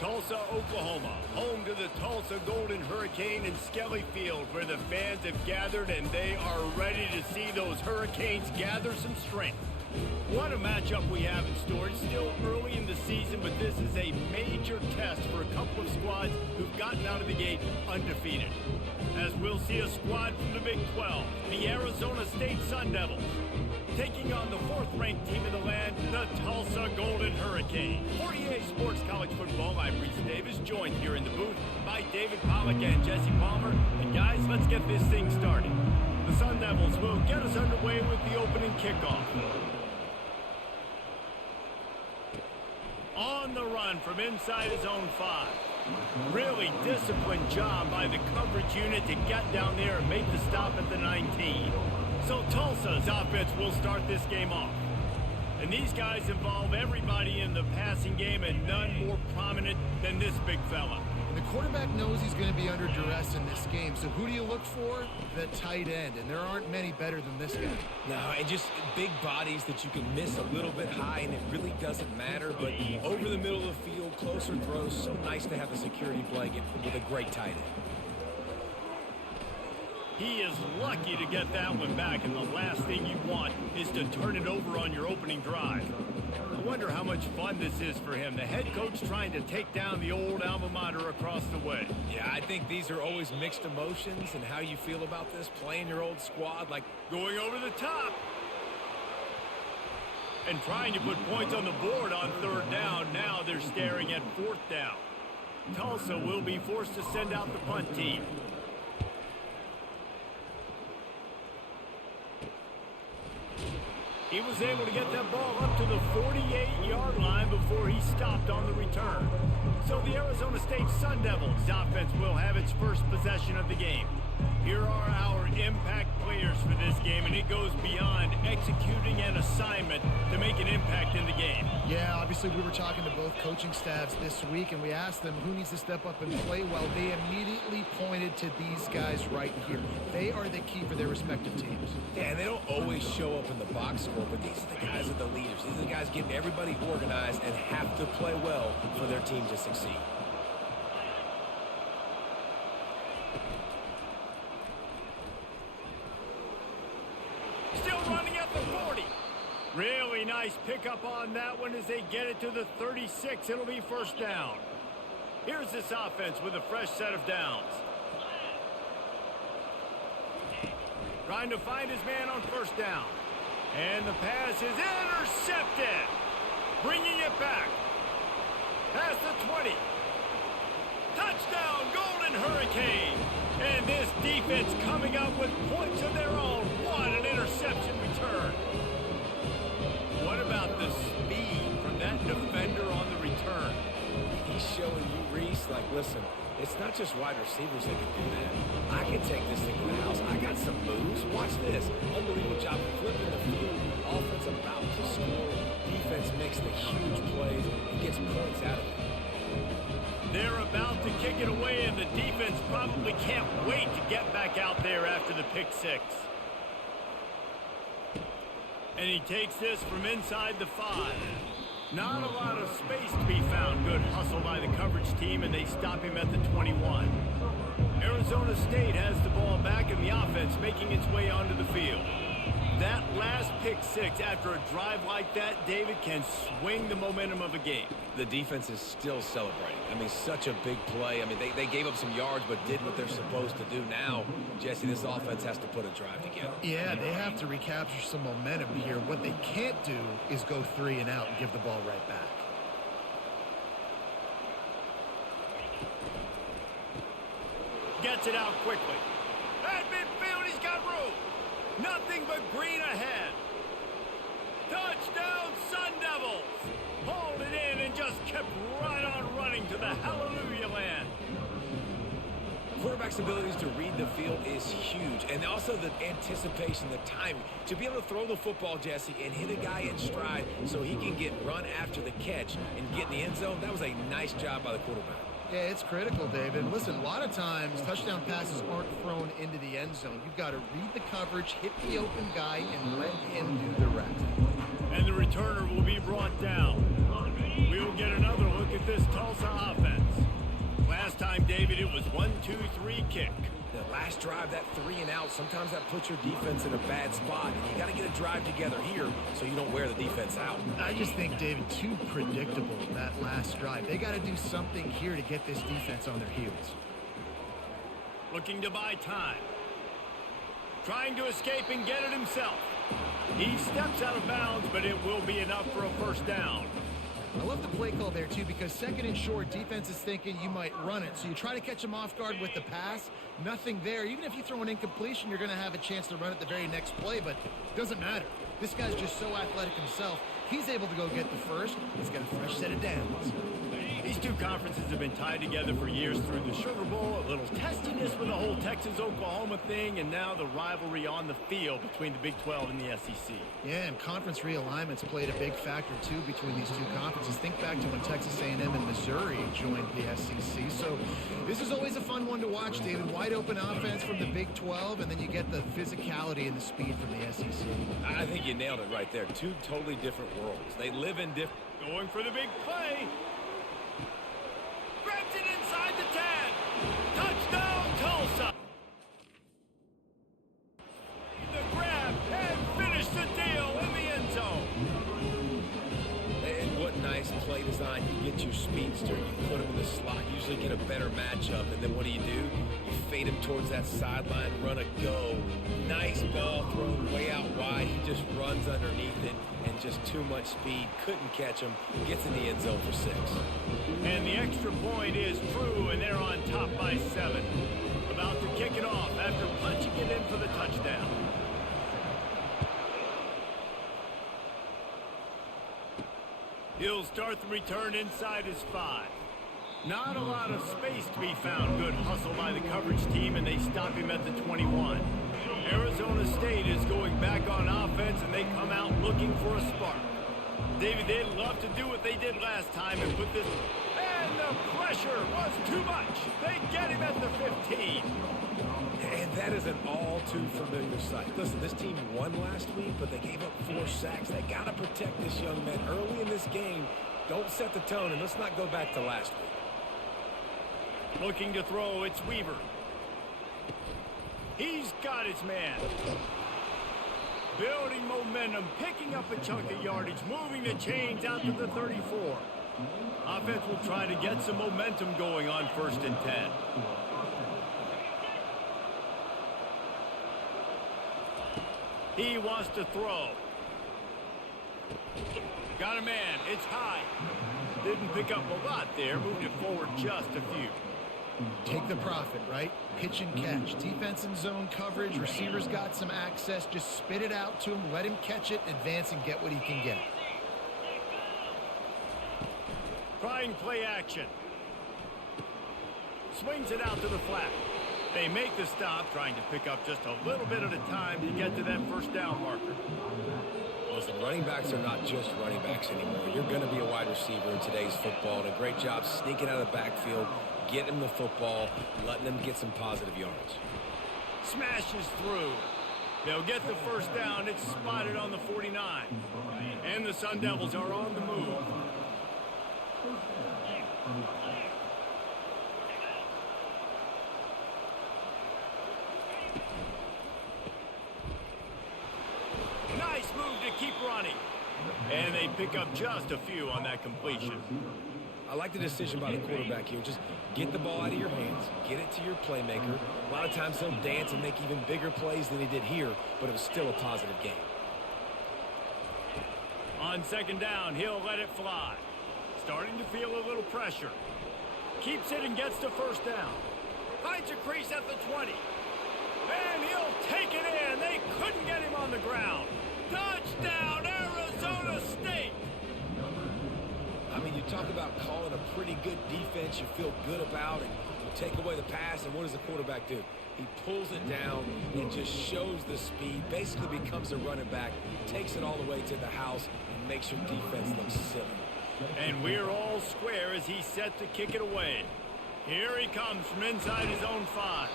Tulsa, Oklahoma, home to the Tulsa Golden Hurricane in Skelly Field, where the fans have gathered and they are ready to see those Hurricanes gather some strength. What a matchup we have in store. It's still early in the season, but this is a major test for a couple of squads who've gotten out of the gate undefeated. As we'll see a squad from the Big 12, the Arizona State Sun Devils, taking on the fourth-ranked team in the land, the Tulsa Golden Hurricane. For EA Sports College Football, I'm Reese Davis, joined here in the booth by David Pollack and Jesse Palmer. And guys, let's get this thing started. The Sun Devils will get us underway with the opening kickoff. On the run from inside his own 5. Really disciplined job by the coverage unit to get down there and make the stop at the 19. So Tulsa's offense will start this game off. And these guys involve everybody in the passing game, and none more prominent than this big fella. The quarterback knows he's going to be under duress in this game, so who do you look for? The tight end, and there aren't many better than this guy. No, and just big bodies that you can miss a little bit high, and it really doesn't matter, but over the middle of the field, closer throws, so nice to have a security blanket with a great tight end. He is lucky to get that one back, and the last thing you want is to turn it over on your opening drive. I wonder how much fun this is for him. The head coach trying to take down the old alma mater across the way. Yeah, I think these are always mixed emotions, and how you feel about this, playing your old squad, like going over the top. And trying to put points on the board on third down. Now they're staring at fourth down. Tulsa will be forced to send out the punt team. He was able to get that ball up to the 48-yard line before he stopped on the return. So the Arizona State Sun Devils offense will have its first possession of the game. Here are our impact players for this game, and it goes beyond executing an assignment to make an impact in the game. Yeah, obviously we were talking to both coaching staffs this week, and we asked them who needs to step up and play well. They immediately pointed to these guys right here. They are the key for their respective teams. Yeah, and they don't always show up in the box score, but these are the guys that are the leaders. These are the guys getting everybody organized and have to play well for their team to succeed. Still running at the 40. Really nice pickup on that one as they get it to the 36. It'll be first down. Here's this offense with a fresh set of downs. Trying to find his man on first down. And the pass is intercepted. Bringing it back. Past the 20. Touchdown, Golden Hurricane. And this defense coming up with points of their own. What an interception return. What about the speed from that defender on the return? He's showing you, Reese, like, listen, it's not just wide receivers that can do that. I can take this thing to the house. I got some moves. Watch this. Unbelievable job flipping the field. Offense about to score. Defense makes the huge plays and gets points out of it. They're about to kick it away, and the defense probably can't wait to get back out there after the pick six. And he takes this from inside the 5. Not a lot of space to be found. Good hustle by the coverage team, and they stop him at the 21. Arizona State has the ball back, and the offense making its way onto the field. That last pick six after a drive like that, David, can swing the momentum of a game. The defense is still celebrating. I mean, such a big play. I mean, they gave up some yards but did what they're supposed to do. Now, Jesse, this offense has to put a drive together. Yeah, they have to recapture some momentum here. What they can't do is go 3 and out and give the ball right back. Gets it out quickly. At midfield, he's got room. Nothing but green ahead. Touchdown, Sun Devils. Hauled it in and just kept right on running to the hallelujah land. Quarterback's abilities to read the field is huge, and also the anticipation, the timing. To be able to throw the football, Jesse, and hit a guy in stride so he can get run after the catch and get in the end zone, that was a nice job by the quarterback. Yeah, it's critical, David. Listen, a lot of times touchdown passes aren't thrown into the end zone. You've got to read the coverage, hit the open guy, and let him do the rest. And the returner will be brought down. We will get another look at this Tulsa offense. 1-2-3 kick. The last drive, that 3 and out, sometimes that puts your defense in a bad spot. And you got to get a drive together here so you don't wear the defense out. I just think, David, too predictable, that last drive. They got to do something here to get this defense on their heels. Looking to buy time. Trying to escape and get it himself. He steps out of bounds, but it will be enough for a first down. I love the play call there, too, because second and short, defense is thinking you might run it. So you try to catch them off guard with the pass. Nothing there. Even if you throw an incompletion, you're going to have a chance to run it the very next play, but it doesn't matter. This guy's just so athletic himself. He's able to go get the first. He's got a fresh set of downs. These two conferences have been tied together for years through the Sugar Bowl, a little testiness with the whole Texas-Oklahoma thing, and now the rivalry on the field between the Big 12 and the SEC. Yeah, and conference realignments played a big factor, too, between these two conferences. Think back to when Texas A&M and Missouri joined the SEC. So this is always a fun one to watch, David. Wide open offense from the Big 12, and then you get the physicality and the speed from the SEC. I think you nailed it right there. Two totally different worlds. They live in different... Going for the big play. Grabs it inside the 10. Touchdown, Tulsa. The grab and finish the deal in the end zone. And what nice play design. You get your speedster, you put him in the slot, usually get a better matchup, and then what do? You fade him towards that sideline, run a go. Nice ball thrown way out wide. He just runs underneath it, and just too much speed. Couldn't catch him. Gets in the end zone for 6. And the extra point is true, and they're on top by 7. About to kick it off after punching it in for the touchdown. He'll start the return inside his 5. Not a lot of space to be found. Good hustle by the coverage team, and they stop him at the 21. Arizona State is going back on offense, and they come out looking for a spark. David, they'd love to do what they did last time and put this... And the pressure was too much. They get him at the 15. And that is an all-too-familiar sight. Listen, this team won last week, but they gave up 4 sacks. They got to protect this young man early in this game. Don't set the tone, and let's not go back to last week. Looking to throw, it's Weaver. He's got his man. Building momentum, picking up a chunk of yardage, moving the chains out to the 34. Offense will try to get some momentum going on 1st and 10. He wants to throw. Got a man. It's high. Didn't pick up a lot there. Moved it forward just a few. Take the profit, right? Pitch and catch. Defense in zone coverage. Receivers got some access. Just spit it out to him. Let him catch it, advance, and get what he can get. Trying play action. Swings it out to the flat. They make the stop, trying to pick up just a little bit at a time to get to that first down marker. Listen, running backs are not just running backs anymore. You're going to be a wide receiver in today's football. And a great job sneaking out of the backfield, getting them the football, letting them get some positive yards. Smashes through. They'll get the first down. It's spotted on the 49. And the Sun Devils are on the move. Nice move to keep running. And they pick up just a few on that completion. I like the decision by the quarterback here. Just get the ball out of your hands, get it to your playmaker. A lot of times he'll dance and make even bigger plays than he did here, but it was still a positive game. On 2nd down, he'll let it fly. Starting to feel a little pressure. Keeps it and gets to 1st down. Finds a crease at the 20. And he'll take it in. They couldn't get him on the ground. Touchdown, Arizona State. I mean, you talk about calling a pretty good defense you feel good about, and you take away the pass, and what does the quarterback do? He pulls it down and just shows the speed, basically becomes a running back, takes it all the way to the house, and makes your defense look silly. And we're all square as he's set to kick it away. Here he comes from inside his own 5.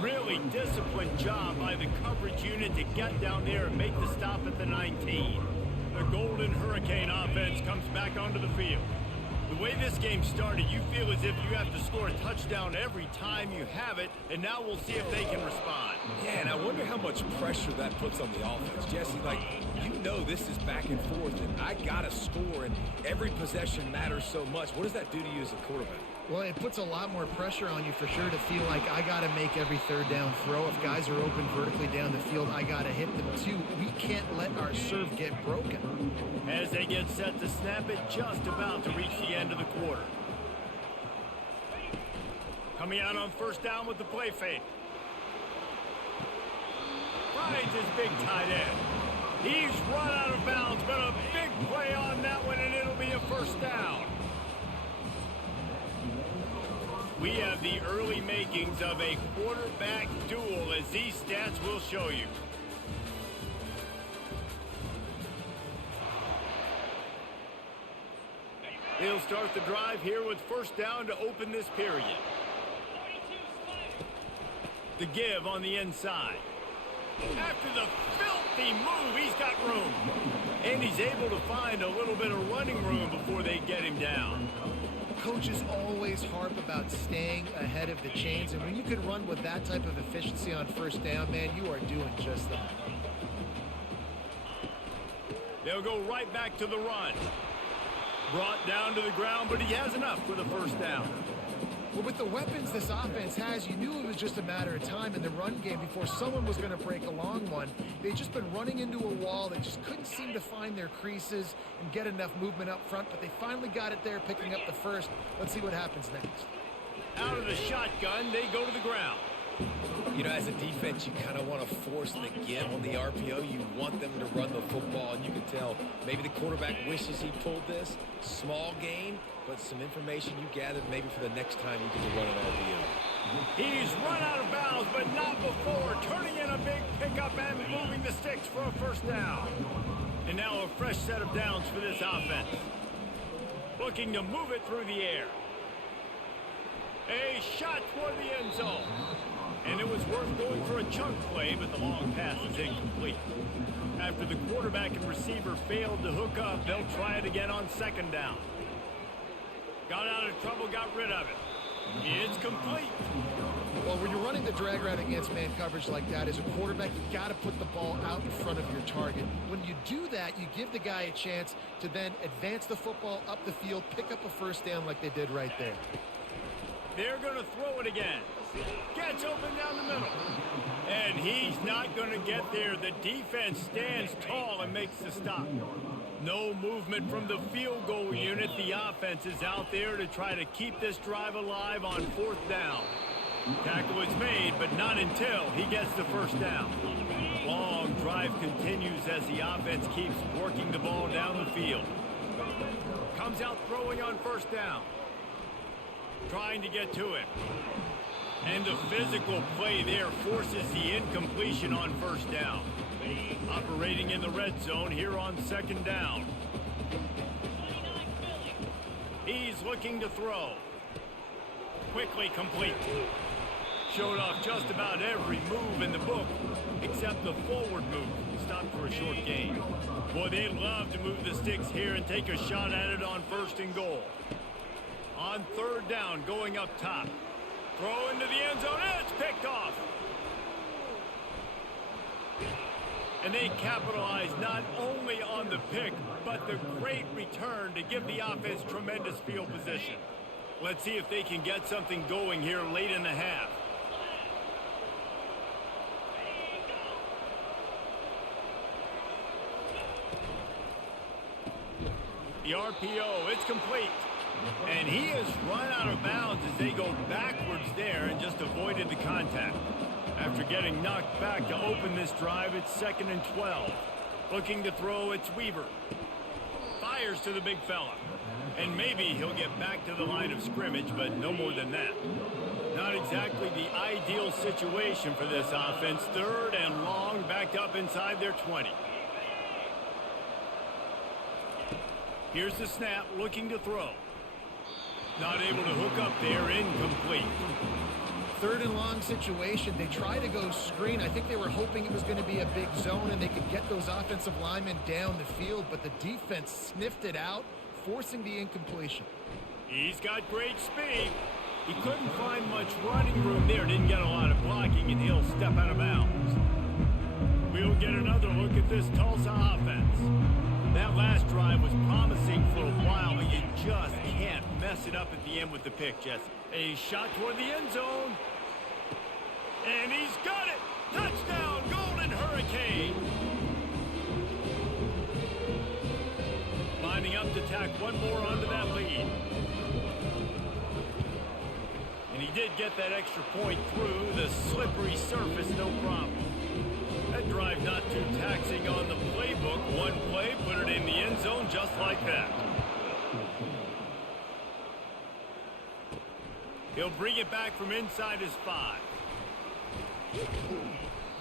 Really disciplined job by the coverage unit to get down there and make the stop at the 19. The Golden Hurricane offense comes back onto the field. The way this game started, you feel as if you have to score a touchdown every time you have it, and now we'll see if they can respond. Yeah, and I wonder how much pressure that puts on the offense. Jesse, like, you know this is back and forth, and I got to score, and every possession matters so much. What does that do to you as a quarterback? Well, it puts a lot more pressure on you for sure to feel like I got to make every third down throw. If guys are open vertically down the field, I got to hit them too. We can't let our serve get broken. As they get set to snap it, just about to reach the end of the quarter. Coming out on first down with the play fake. Finds his big tight end. He's run out of bounds, but a big play on that one, and it'll be a first down. We have the early makings of a quarterback duel, as these stats will show you. He'll start the drive here with first down to open this period. The give on the inside. After the filthy move, he's got room. And he's able to find a little bit of running room before they get him down. Coaches always harp about staying ahead of the chains, and when you can run with that type of efficiency on first down, man, you are doing just that. They'll go right back to the run. Brought down to the ground, but he has enough for the first down. Well, with the weapons this offense has, you knew it was just a matter of time in the run game before someone was going to break a long one. They've just been running into a wall. They just couldn't seem to find their creases and get enough movement up front, but they finally got it there, picking up the first. Let's see what happens next. Out of the shotgun, they go to the ground. You know, as a defense, you kind of want to force the give on the RPO. You want them to run the football, and you can tell maybe the quarterback wishes he pulled this. Small gain, but some information you gathered maybe for the next time you get to run an RPO. He's run out of bounds, but not before. Turning in a big pickup and moving the sticks for a first down. And now a fresh set of downs for this offense. Looking to move it through the air. A shot toward the end zone. And it was worth going for a chunk play, but the long pass is incomplete. After the quarterback and receiver failed to hook up, they'll try it again on second down. Got out of trouble, got rid of it. It's complete. Well, when you're running the drag route against man coverage like that, as a quarterback, you got to put the ball out in front of your target. When you do that, you give the guy a chance to then advance the football up the field, pick up a first down like they did right there. They're going to throw it again. Gets open down the middle. And he's not going to get there. The defense stands tall and makes the stop. No movement from the field goal unit. The offense is out there to try to keep this drive alive on fourth down. Tackle is made, but not until he gets the first down. Long drive continues as the offense keeps working the ball down the field. Comes out throwing on first down. Trying to get to it. And the physical play there forces the incompletion on first down. Operating in the red zone here on second down. He's looking to throw. Quickly complete. Showed off just about every move in the book, except the forward move. Stopped for a short gain. Boy, they love to move the sticks here and take a shot at it on first and goal. On third down, going up top. Throw into the end zone, and it's picked off. And they capitalize not only on the pick, but the great return to give the offense tremendous field position. Let's see if they can get something going here late in the half. The RPO, it's complete. And he has run out of bounds as they go backwards there and just avoided the contact. After getting knocked back to open this drive, it's 2nd and 12. Looking to throw, it's Weaver. Fires to the big fella. And maybe he'll get back to the line of scrimmage, but no more than that. Not exactly the ideal situation for this offense. 3rd and long, backed up inside their 20. Here's the snap, looking to throw. Not able to hook up there, incomplete. 3rd and long situation. They try to go screen. I think they were hoping it was going to be a big zone and they could get those offensive linemen down the field, but the defense sniffed it out, forcing the incompletion. He's got great speed. He couldn't find much running room there. Didn't get a lot of blocking, and he'll step out of bounds. We'll get another look at this Tulsa offense. That last drive was promising for a while, but you just can't mess it up at the end with the pick, Jesse. A shot toward the end zone. And he's got it! Touchdown, Golden Hurricane! Lining up to tack one more onto that lead. And he did get that extra point through the slippery surface, no problem. That drive not too taxing on the playbook. One play, put it in the end zone just like that. He'll bring it back from inside his 5.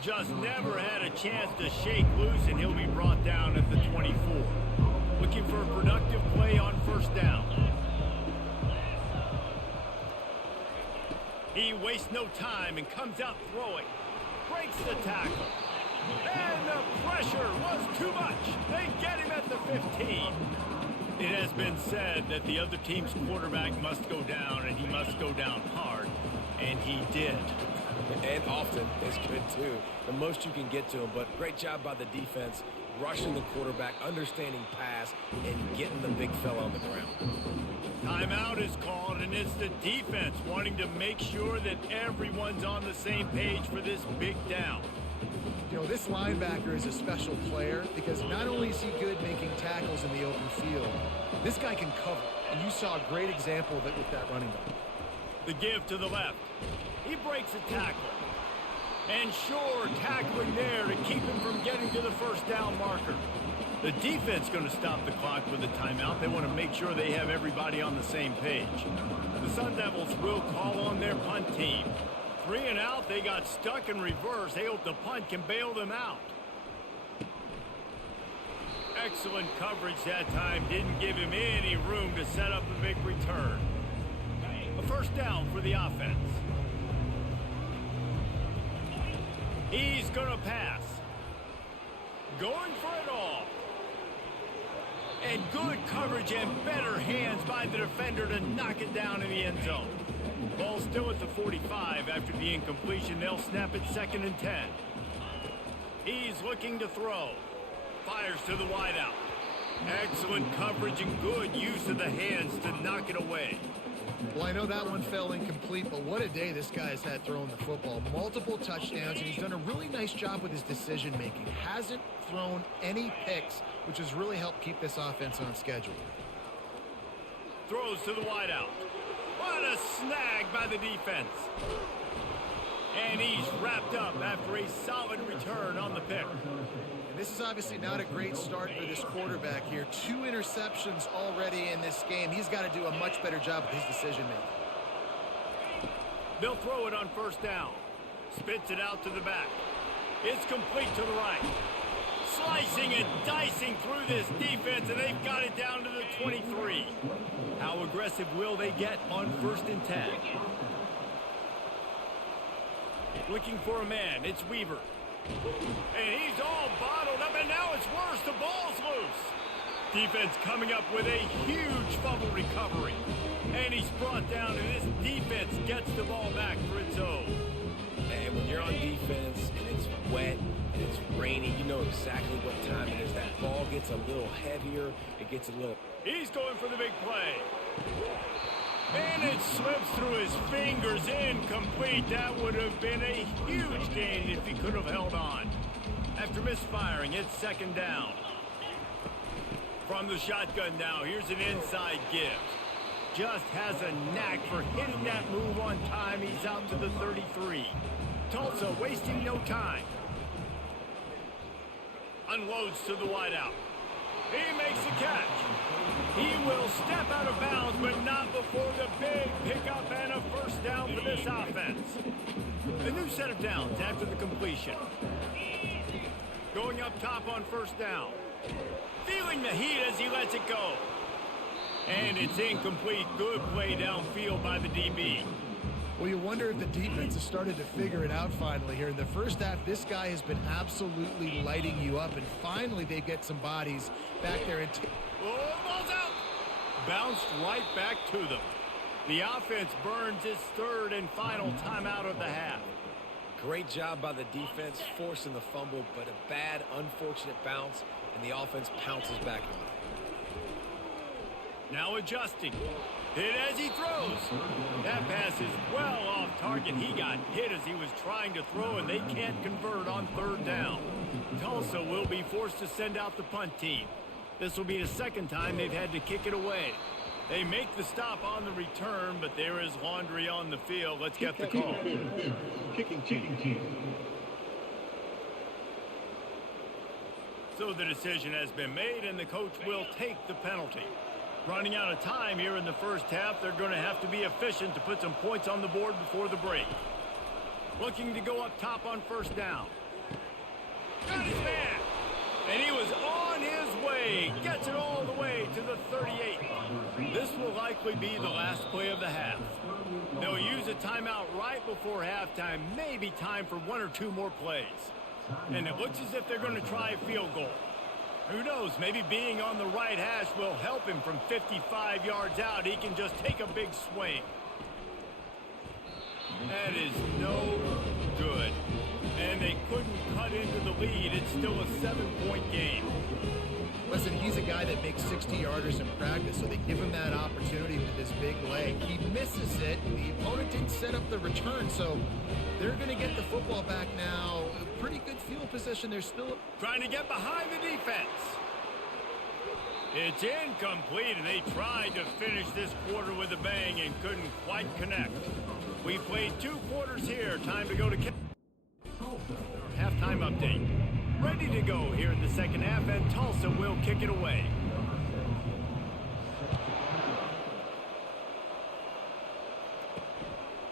Just never had a chance to shake loose, and he'll be brought down at the 24. Looking for a productive play on first down. He wastes no time and comes out throwing. Breaks the tackle. And the pressure was too much. They get him at the 15. It has been said that the other team's quarterback must go down, and he must go down hard. And he did. And often is good, too. The most you can get to him, but great job by the defense, rushing the quarterback, understanding pass, and getting the big fella on the ground. Timeout is called, and it's the defense wanting to make sure that everyone's on the same page for this big down. You know, this linebacker is a special player because not only is he good making tackles in the open field, this guy can cover. And you saw a great example of it with that running back. The give to the left. He breaks a tackle. And sure, tackling there to keep him from getting to the first down marker. The defense going to stop the clock with a timeout. They want to make sure they have everybody on the same page. The Sun Devils will call on their punt team. 3 and out, they got stuck in reverse. They hope the punt can bail them out. Excellent coverage that time. Didn't give him any room to set up a big return. A first down for the offense. He's going to pass. Going for it all. And good coverage and better hands by the defender to knock it down in the end zone. Ball still at the 45 after the incompletion. They'll snap it 2nd and 10. He's looking to throw. Fires to the wideout. Excellent coverage and good use of the hands to knock it away. Well, I know that one fell incomplete, but what a day this guy's had throwing the football. Multiple touchdowns, and he's done a really nice job with his decision-making. Hasn't thrown any picks, which has really helped keep this offense on schedule. Throws to the wideout. What a snag by the defense. And he's wrapped up after a solid return on the pick. And this is obviously not a great start for this quarterback here. 2 interceptions already in this game. He's got to do a much better job with his decision-making. They'll throw it on first down. Spits it out to the back. It's complete to the right. Slicing and dicing through this defense, and they've got it down to the 23. How aggressive will they get on 1st and 10? Looking for a man. It's Weaver. And he's all bottled up, and now it's worse. The ball's loose. Defense coming up with a huge fumble recovery. And he's brought down, and this defense gets the ball back for its own. And when you're on defense and it's wet and it's rainy, you know exactly what time it is. That ball gets a little heavier. It gets a little... He's going for the big play. And it slips through his fingers, incomplete. That would have been a huge gain if he could have held on. After misfiring, it's 2nd down. From the shotgun now, here's an inside give. Just has a knack for hitting that move on time. He's out to the 33. Tulsa wasting no time. Unloads to the wideout. He makes the catch. He will step out of bounds, but not before the big pickup and a first down for this offense. A new set of downs after the completion. Going up top on first down. Feeling the heat as he lets it go. And it's incomplete. Good play downfield by the DB. Well, you wonder if the defense has started to figure it out finally here. In the first half, this guy has been absolutely lighting you up, and finally they get some bodies back there. Oh, ball's out. bounced right back to them. The offense burns its third and final timeout of the half. Great job by the defense forcing the fumble, but a bad, unfortunate bounce, and the offense pounces back on it. Now adjusting. Hit as he throws. That pass is well off target. He got hit as he was trying to throw, and they can't convert on third down. Tulsa will be forced to send out the punt team. This will be the second time they've had to kick it away. They make the stop on the return, but there is laundry on the field. Let's get the call. Kicking team. So the decision has been made, and the coach will take the penalty. Running out of time here in the first half, they're going to have to be efficient to put some points on the board before the break. Looking to go up top on first down. Got his man! And he was on his way. Gets it all the way to the 38. This will likely be the last play of the half. They'll use a timeout right before halftime. Maybe time for one or two more plays. And it looks as if they're going to try a field goal. Who knows? Maybe being on the right hash will help him from 55 yards out. He can just take a big swing. That is no good. And they couldn't cut into the lead. It's still a 7-point game. Listen, he's a guy that makes 60-yarders in practice, so they give him that opportunity with his big leg. He misses it. The opponent didn't set up the return, so they're going to get the football back now. A pretty good field position. They're still trying to get behind the defense. It's incomplete, and they tried to finish this quarter with a bang and couldn't quite connect. We played 2 quarters here. Time to go to halftime update. Ready to go here in the second half, and Tulsa will kick it away.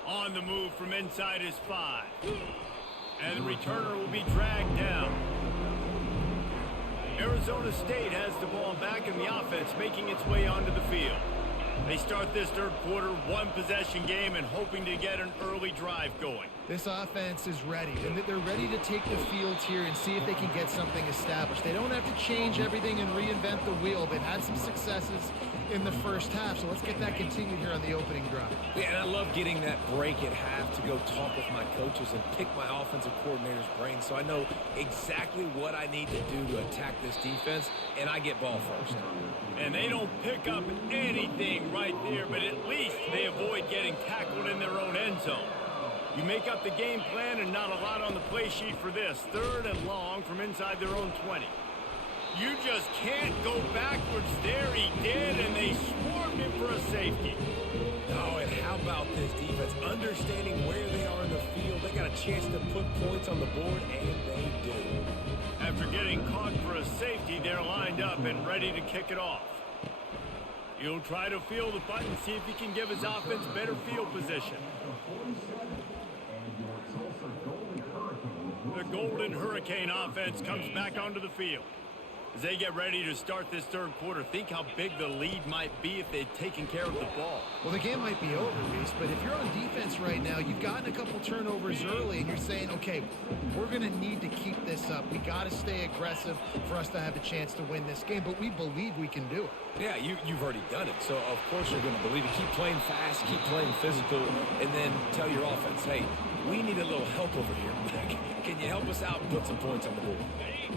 On the move from inside his 5. And the returner will be dragged down. Arizona State has the ball back in the offense, making its way onto the field. They start this third quarter, 1-possession game, and hoping to get an early drive going. This offense is ready, and they're ready to take the field here and see if they can get something established. They don't have to change everything and reinvent the wheel. They've had some successes in the first half, so let's get that continued here on the opening drive. Yeah, and I love getting that break at half to go talk with my coaches and pick my offensive coordinator's brain so I know exactly what I need to do to attack this defense, and I get ball first. And they don't pick up anything right there, but at least they avoid getting tackled in their own end zone. You make up the game plan and not a lot on the play sheet for this. Third and long from inside their own 20. You just can't go backwards there. He did, and they swarmed him for a safety. Oh, and how about this defense? Understanding where they are in the field. They got a chance to put points on the board, and they do. After getting caught for a safety, they're lined up and ready to kick it off. He'll try to field the punt and see if he can give his offense better field position. The Golden Hurricane offense comes back onto the field. As they get ready to start this third quarter, think how big the lead might be if they'd taken care of the ball. Well, the game might be over, Reese, but if you're on defense right now, you've gotten a couple turnovers early, and you're saying, okay, we're going to need to keep this up. We got to stay aggressive for us to have a chance to win this game, but we believe we can do it. Yeah, you've already done it, so of course you're going to believe it. Keep playing fast, keep playing physical, and then tell your offense, hey, we need a little help over here. Can you help us out and put some points on the board?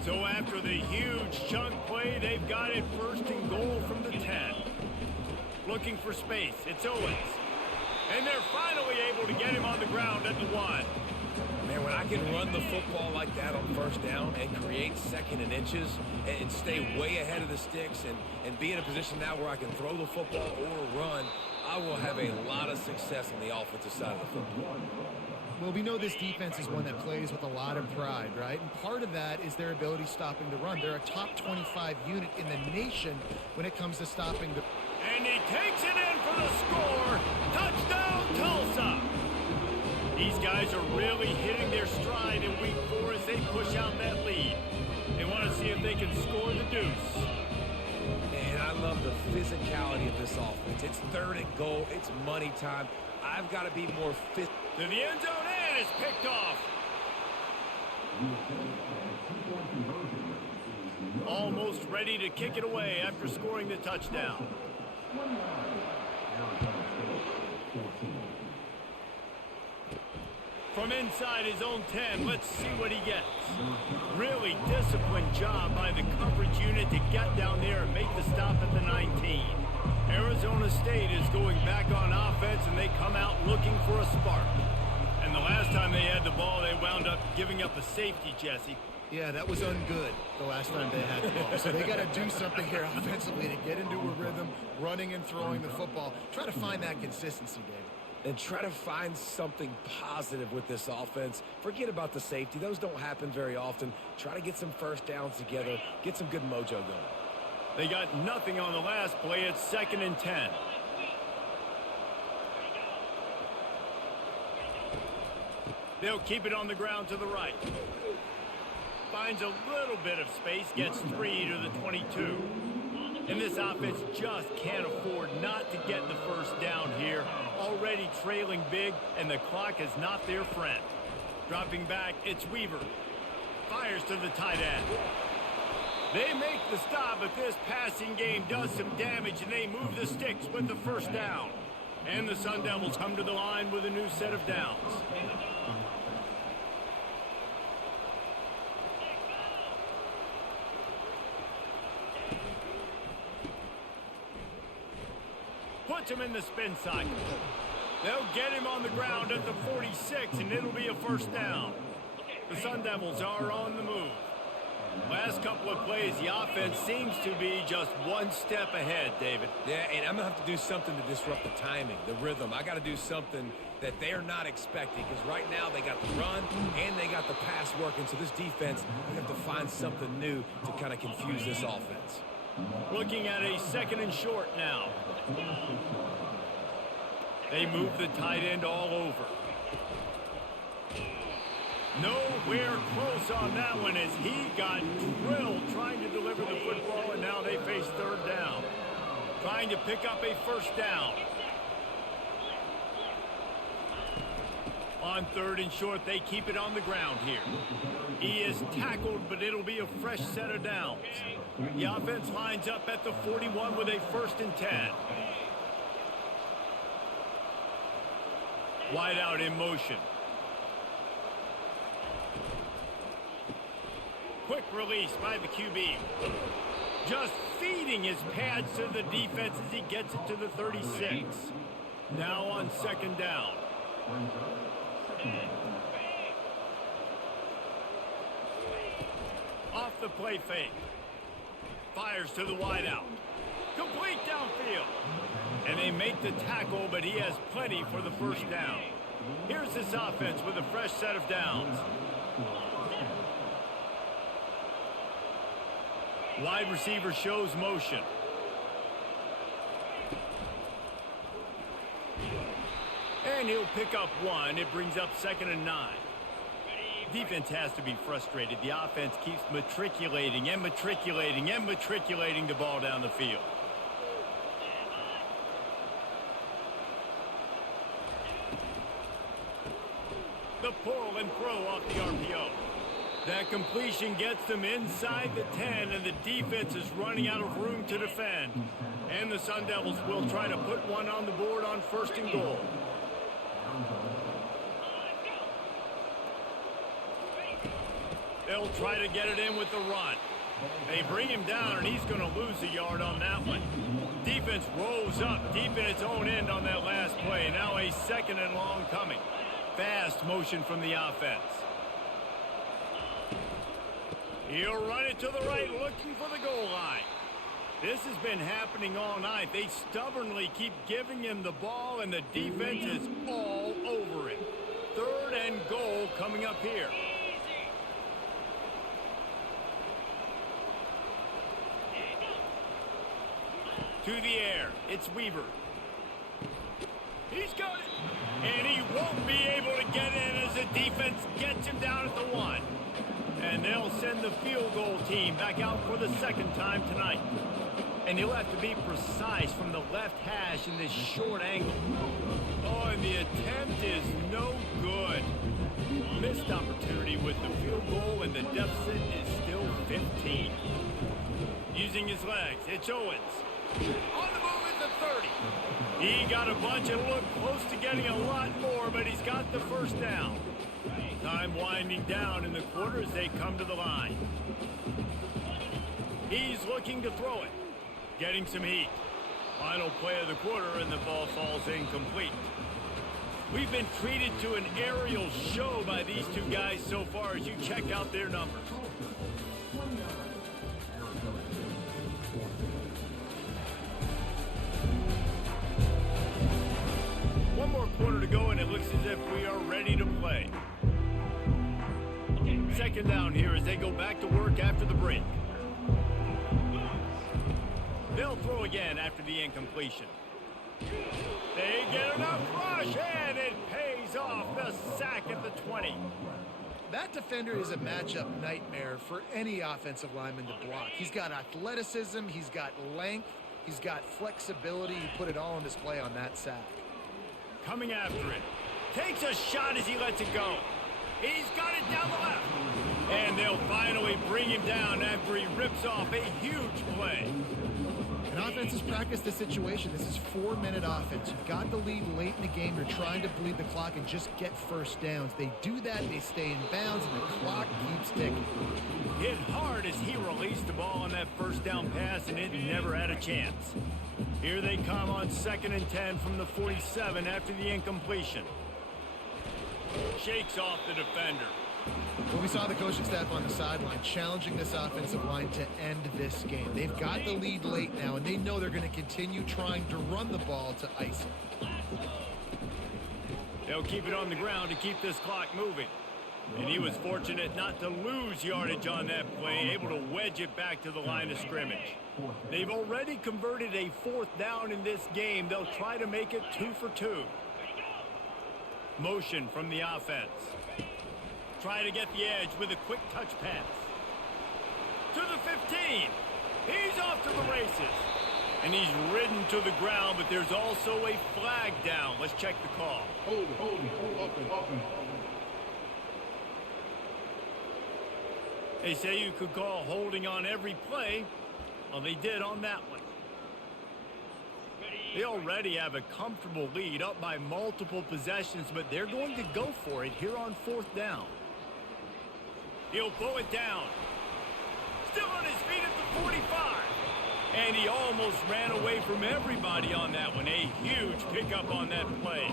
So after the huge chunk play, they've got it first and goal from the 10. Looking for space, it's Owens. And they're finally able to get him on the ground at the 1. Man, when I can run the football like that on first down and create second and inches and stay way ahead of the sticks and be in a position now where I can throw the football or run, I will have a lot of success on the offensive side of the football. Well, we know this defense is one that plays with a lot of pride, right? And part of that is their ability stopping the run. They're a top 25 unit in the nation when it comes to stopping the... And he takes it in for the score. Touchdown, Tulsa! These guys are really hitting their stride in week 4 as they push out that lead. They want to see if they can score the deuce. And I love the physicality of this offense. It's third and goal. It's money time. I've got to be more fit. To the end zone, and it's picked off. Almost ready to kick it away after scoring the touchdown. From inside his own 10, let's see what he gets. Really disciplined job by the coverage unit to get down there and make the stop at the 19. Arizona State is going back on offense, and they come out looking for a spark. And the last time they had the ball, they wound up giving up a safety, Jesse. Yeah, that was ungood the last time they had the ball. So they got to do something here offensively to get into a rhythm, running and throwing the football. Try to find that consistency, David. And try to find something positive with this offense. Forget about the safety. Those don't happen very often. Try to get some first downs together. Get some good mojo going. They got nothing on the last play. It's 2nd and 10. They'll keep it on the ground to the right. Finds a little bit of space. Gets 3 to the 22. And this offense just can't afford not to get the first down here. Already trailing big, and the clock is not their friend. Dropping back, it's Weaver. Fires to the tight end. They make the stop, but this passing game does some damage, and they move the sticks with the first down. And the Sun Devils come to the line with a new set of downs. Puts him in the spin cycle. They'll get him on the ground at the 46, and it'll be a first down. The Sun Devils are on the move. Last couple of plays, the offense seems to be just one step ahead, David. Yeah, and I'm going to have to do something to disrupt the timing, the rhythm. I got to do something that they're not expecting, because right now they got the run and they got the pass working. So this defense, they have to find something new to kind of confuse this offense. Looking at a 2nd and short now. They move the tight end all over. Nowhere close on that one as he got drilled trying to deliver the football, and now they face 3rd down. Trying to pick up a first down. On 3rd and short, they keep it on the ground here. He is tackled, but it'll be a fresh set of downs. The offense lines up at the 41 with a 1st and 10. Wide out in motion. Quick release by the QB. Just feeding his pads to the defense as he gets it to the 36. Now on 2nd down. Off the play fake. Fires to the wideout. Complete downfield. And they make the tackle, but he has plenty for the first down. Here's this offense with a fresh set of downs. Wide receiver shows motion. And he'll pick up 1. It brings up 2nd and 9. Defense has to be frustrated. The offense keeps matriculating and matriculating and matriculating the ball down the field. The pull and throw off the RPO. That completion gets them inside the 10, and the defense is running out of room to defend. And the Sun Devils will try to put one on the board on 1st and goal. They'll try to get it in with the run. They bring him down, and he's going to lose a yard on that one. Defense rolls up deep in its own end on that last play. Now a 2nd and long coming. Fast motion from the offense. He'll run it to the right, looking for the goal line. This has been happening all night. They stubbornly keep giving him the ball, and the defense is all over it. 3rd and goal coming up here. To the air, it's Weaver. He's got it. And he won't be able to get in as the defense gets him down at the 1. And they'll send the field goal team back out for the 2nd time tonight. And he'll have to be precise from the left hash in this short angle. Oh, and the attempt is no good. Missed opportunity with the field goal, and the deficit is still 15. Using his legs, it's Owens. On the move at the 30. He got a bunch and looked close to getting a lot more, but he's got the first down. Time winding down in the quarter as they come to the line. He's looking to throw it. Getting some heat. Final play of the quarter, and the ball falls incomplete. We've been treated to an aerial show by these two guys so far as you check out their numbers. One more quarter to go, and it looks as if we are ready to play. Second down here as they go back to work after the break. They'll throw again after the incompletion. They get enough rush, and it pays off. The sack at the 20. That defender is a matchup nightmare for any offensive lineman to block. He's got athleticism, he's got length, he's got flexibility. He put it all on display on that sack. Coming after it. Takes a shot as he lets it go. He's got it down the left. And they'll finally bring him down after he rips off a huge play. And offenses practice this situation. This is 4-minute offense. You've got the lead late in the game. You're trying to bleed the clock and just get first downs. They do that, they stay in bounds, and the clock keeps ticking. Hit hard as he released the ball on that first down pass, and it never had a chance. Here they come on 2nd and 10 from the 47 after the incompletion. Shakes off the defender. Well, we saw the coaching staff on the sideline challenging this offensive line to end this game. They've got the lead late now, and they know they're going to continue trying to run the ball to ice it. They'll keep it on the ground to keep this clock moving. And he was fortunate not to lose yardage on that play, able to wedge it back to the line of scrimmage. They've already converted a 4th down in this game. They'll try to make it 2 for 2. Motion from the offense. Try to get the edge with a quick touch pass. To the 15. He's off to the races. And he's ridden to the ground, but there's also a flag down. Let's check the call. Hold offense. They say you could call holding on every play. Well, they did on that one. They already have a comfortable lead, up by multiple possessions, but they're going to go for it here on 4th down. He'll pull it down. Still on his feet at the 45. And he almost ran away from everybody on that one. A huge pickup on that play.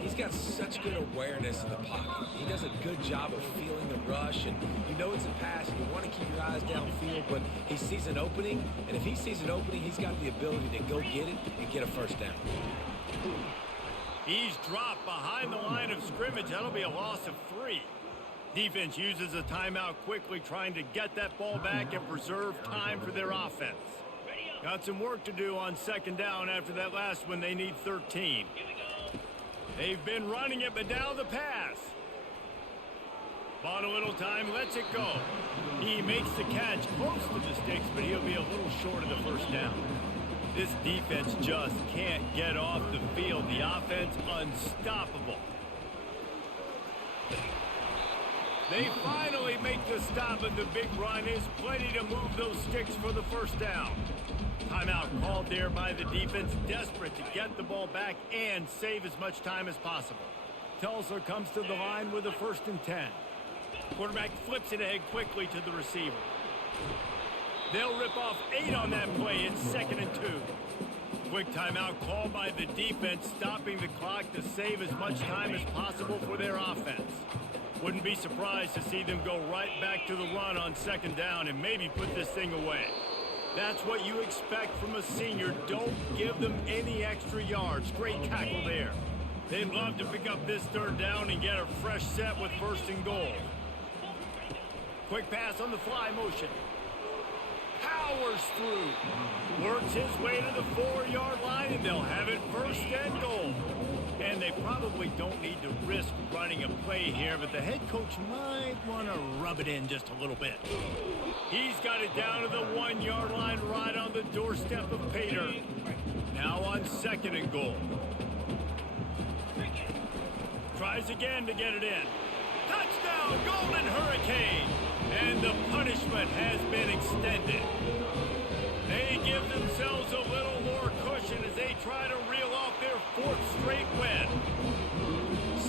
He's got such good awareness in the pocket. He does a good job of feeling the rush, and you know it's a pass, and you want to keep your eyes downfield, but he sees an opening, and if he sees an opening, he's got the ability to go get it and get a first down. He's dropped behind the line of scrimmage. That'll be a loss of 3. Defense uses a timeout quickly, trying to get that ball back and preserve time for their offense. Got some work to do on 2nd down after that last one. They need 13. They've been running it, but now the pass. Bought a little time, lets it go. He makes the catch close to the sticks, but he'll be a little short of the first down. This defense just can't get off the field. The offense unstoppable. They finally make the stop, and the big run is plenty to move those sticks for the first down. Timeout called there by the defense, desperate to get the ball back and save as much time as possible. Tulsa comes to the line with a 1st and 10. Quarterback flips it ahead quickly to the receiver. They'll rip off 8 on that play. It's 2nd and 2. Quick timeout called by the defense, stopping the clock to save as much time as possible for their offense. Wouldn't be surprised to see them go right back to the run on 2nd down and maybe put this thing away. That's what you expect from a senior. Don't give them any extra yards. Great tackle there. They'd love to pick up this 3rd down and get a fresh set with 1st and goal. Quick pass on the fly motion. Powers through. Works his way to the 4-yard line, and they'll have it 1st and goal. And they probably don't need to risk running a play here, but the head coach might want to rub it in just a little bit. He's got it down to the 1-yard line, right on the doorstep of Pater. Now on 2nd and goal. Tries again to get it in. Touchdown, Golden Hurricane! And the punishment has been extended. They give themselves a little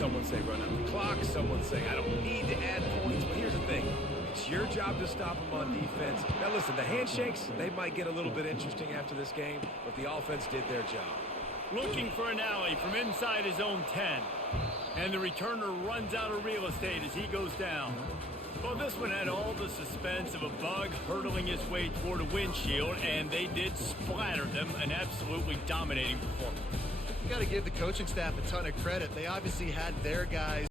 Someone say run out the clock. Someone say I don't need to add points. But here's the thing. It's your job to stop them on defense. Now, listen, the handshakes, they might get a little bit interesting after this game, but the offense did their job. Looking for an alley from inside his own 10. And the returner runs out of real estate as he goes down. Well, this one had all the suspense of a bug hurtling his way toward a windshield, and they did splatter them, an absolutely dominating performance. You got to give the coaching staff a ton of credit. They obviously had their guys